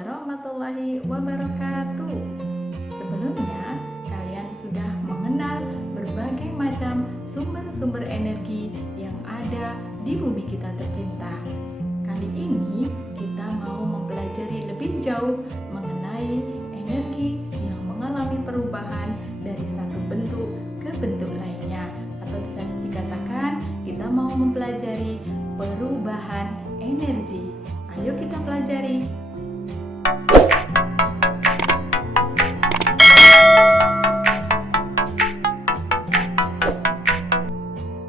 warahmatullahi wabarakatuh. Sebelumnya, kalian sudah mengenal berbagai macam sumber-sumber energi yang ada di bumi kita tercinta. Kali ini kita mau mempelajari lebih jauh mengenai energi yang mengalami perubahan dari satu bentuk ke bentuk lainnya, atau bisa dikatakan kita mau mempelajari perubahan energi. Ayo kita pelajari.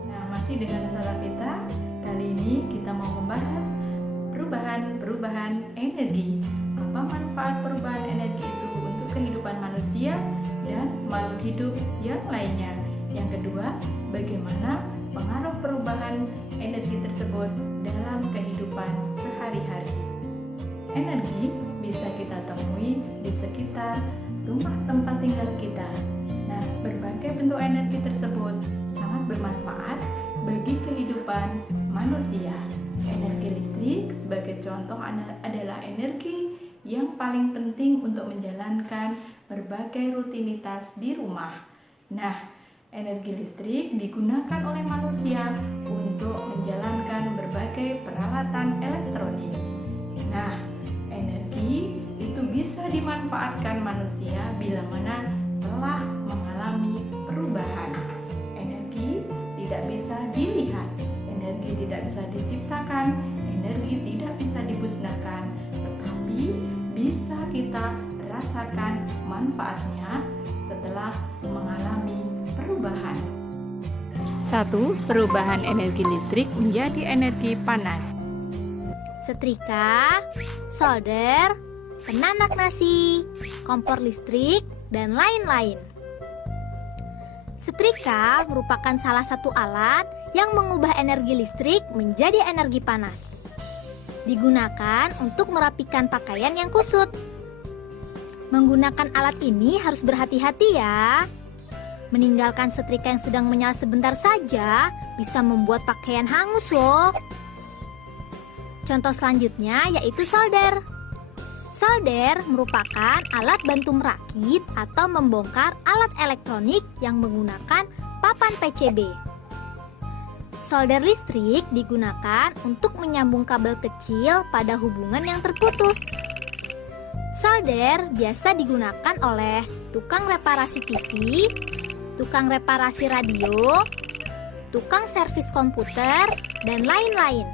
Nah, masih dengan Nusara Vita. Kali ini kita mau membahas perubahan energi. Apa manfaat perubahan energi itu untuk kehidupan manusia dan makhluk hidup yang lainnya? Yang kedua, bagaimana pengaruh perubahan energi tersebut dalam kehidupan sehari-hari? Energi bisa kita temui di sekitar rumah tempat tinggal kita. Nah, berbagai bentuk energi tersebut sangat bermanfaat bagi kehidupan manusia. Energi listrik sebagai contoh adalah energi yang paling penting untuk menjalankan berbagai rutinitas di rumah. Nah, energi listrik digunakan oleh manusia untuk menjalankan berbagai peralatan elektronik. Nah, energi itu bisa dimanfaatkan manusia bila mana telah mengalami perubahan. Energi tidak bisa dilihat, energi tidak bisa diciptakan, energi tidak bisa dimusnahkan, tetapi bisa kita rasakan manfaatnya setelah mengalami perubahan. 1. Perubahan energi listrik menjadi energi panas. Setrika, solder, penanak nasi, kompor listrik, dan lain-lain. Setrika merupakan salah satu alat yang mengubah energi listrik menjadi energi panas. Digunakan untuk merapikan pakaian yang kusut. Menggunakan alat ini harus berhati-hati ya. Meninggalkan setrika yang sedang menyala sebentar saja bisa membuat pakaian hangus loh. Contoh selanjutnya yaitu solder. Solder merupakan alat bantu merakit atau membongkar alat elektronik yang menggunakan papan PCB. Solder listrik digunakan untuk menyambung kabel kecil pada hubungan yang terputus. Solder biasa digunakan oleh tukang reparasi TV, tukang reparasi radio, tukang servis komputer, dan lain-lain.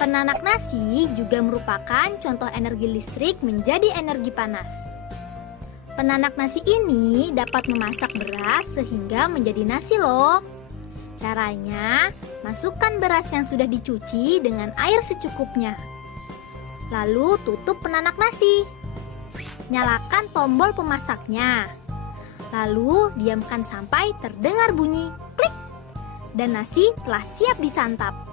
Penanak nasi juga merupakan contoh energi listrik menjadi energi panas. Penanak nasi ini dapat memasak beras sehingga menjadi nasi loh. Caranya, masukkan beras yang sudah dicuci dengan air secukupnya. Lalu tutup penanak nasi. Nyalakan tombol pemasaknya. Lalu diamkan sampai terdengar bunyi klik. Dan nasi telah siap disantap.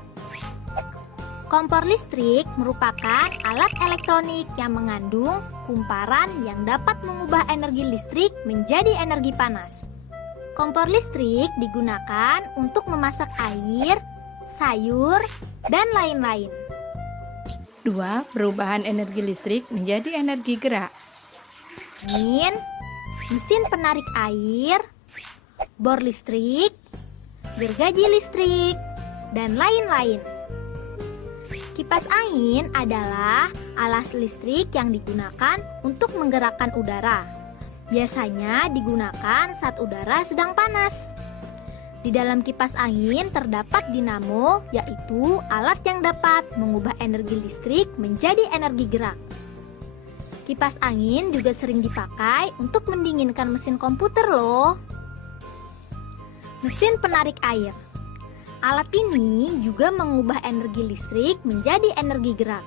Kompor listrik merupakan alat elektronik yang mengandung kumparan yang dapat mengubah energi listrik menjadi energi panas. Kompor listrik digunakan untuk memasak air, sayur, dan lain-lain. 2. Perubahan energi listrik menjadi energi gerak. Mesin penarik air, bor listrik, gergaji listrik, dan lain-lain. Kipas angin adalah alas listrik yang digunakan untuk menggerakkan udara. Biasanya digunakan saat udara sedang panas. Di dalam kipas angin terdapat dinamo, yaitu alat yang dapat mengubah energi listrik menjadi energi gerak. Kipas angin juga sering dipakai untuk mendinginkan mesin komputer loh. Mesin penarik air. Alat ini juga mengubah energi listrik menjadi energi gerak.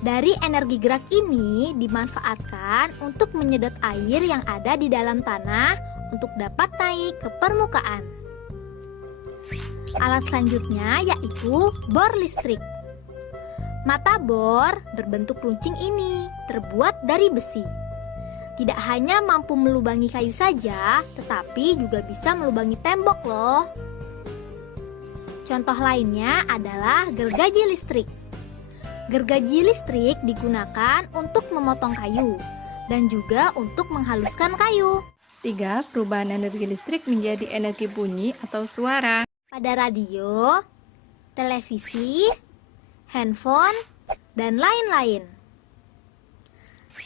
Dari energi gerak ini dimanfaatkan untuk menyedot air yang ada di dalam tanah untuk dapat naik ke permukaan. Alat selanjutnya yaitu bor listrik. Mata bor berbentuk runcing ini terbuat dari besi. Tidak hanya mampu melubangi kayu saja, tetapi juga bisa melubangi tembok loh. Contoh lainnya adalah gergaji listrik. Gergaji listrik digunakan untuk memotong kayu dan juga untuk menghaluskan kayu. 3. Perubahan energi listrik menjadi energi bunyi atau suara. Pada radio, televisi, handphone, dan lain-lain.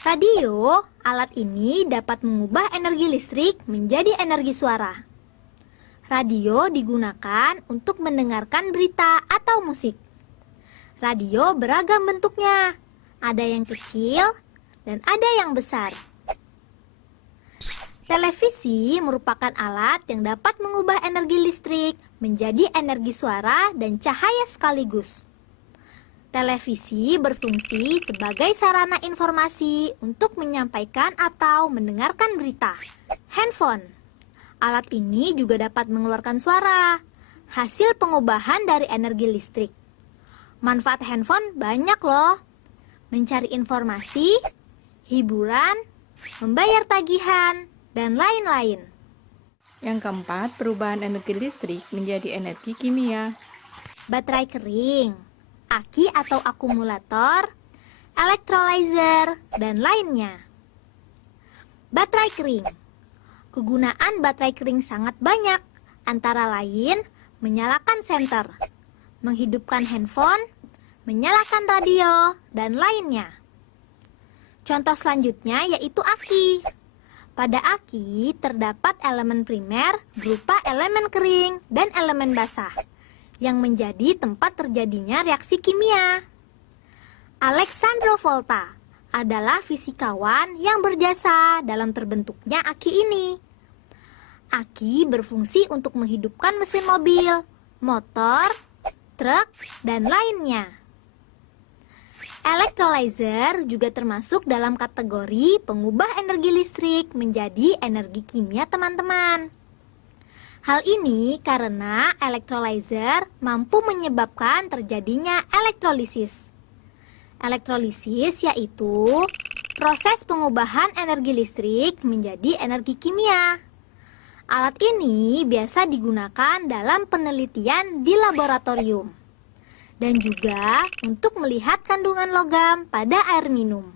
Radio, alat ini dapat mengubah energi listrik menjadi energi suara. Radio digunakan untuk mendengarkan berita atau musik. Radio beragam bentuknya, ada yang kecil dan ada yang besar. Televisi merupakan alat yang dapat mengubah energi listrik menjadi energi suara dan cahaya sekaligus. Televisi berfungsi sebagai sarana informasi untuk menyampaikan atau mendengarkan berita. Handphone, alat ini juga dapat mengeluarkan suara, hasil pengubahan dari energi listrik. Manfaat handphone banyak loh. Mencari informasi, hiburan, membayar tagihan, dan lain-lain. Yang keempat, perubahan energi listrik menjadi energi kimia. Baterai kering, aki atau akumulator, electrolyzer, dan lainnya. Baterai kering. Kegunaan baterai kering sangat banyak, antara lain menyalakan senter, menghidupkan handphone, menyalakan radio, dan lainnya. Contoh selanjutnya yaitu aki. Pada aki terdapat elemen primer berupa elemen kering dan elemen basah yang menjadi tempat terjadinya reaksi kimia. Alessandro Volta adalah fisikawan yang berjasa dalam terbentuknya aki ini. Aki berfungsi untuk menghidupkan mesin mobil, motor, truk, dan lainnya. Electrolyzer juga termasuk dalam kategori pengubah energi listrik menjadi energi kimia, teman-teman. Hal ini karena electrolyzer mampu menyebabkan terjadinya elektrolisis. Elektrolisis yaitu proses pengubahan energi listrik menjadi energi kimia. Alat ini biasa digunakan dalam penelitian di laboratorium dan juga untuk melihat kandungan logam pada air minum.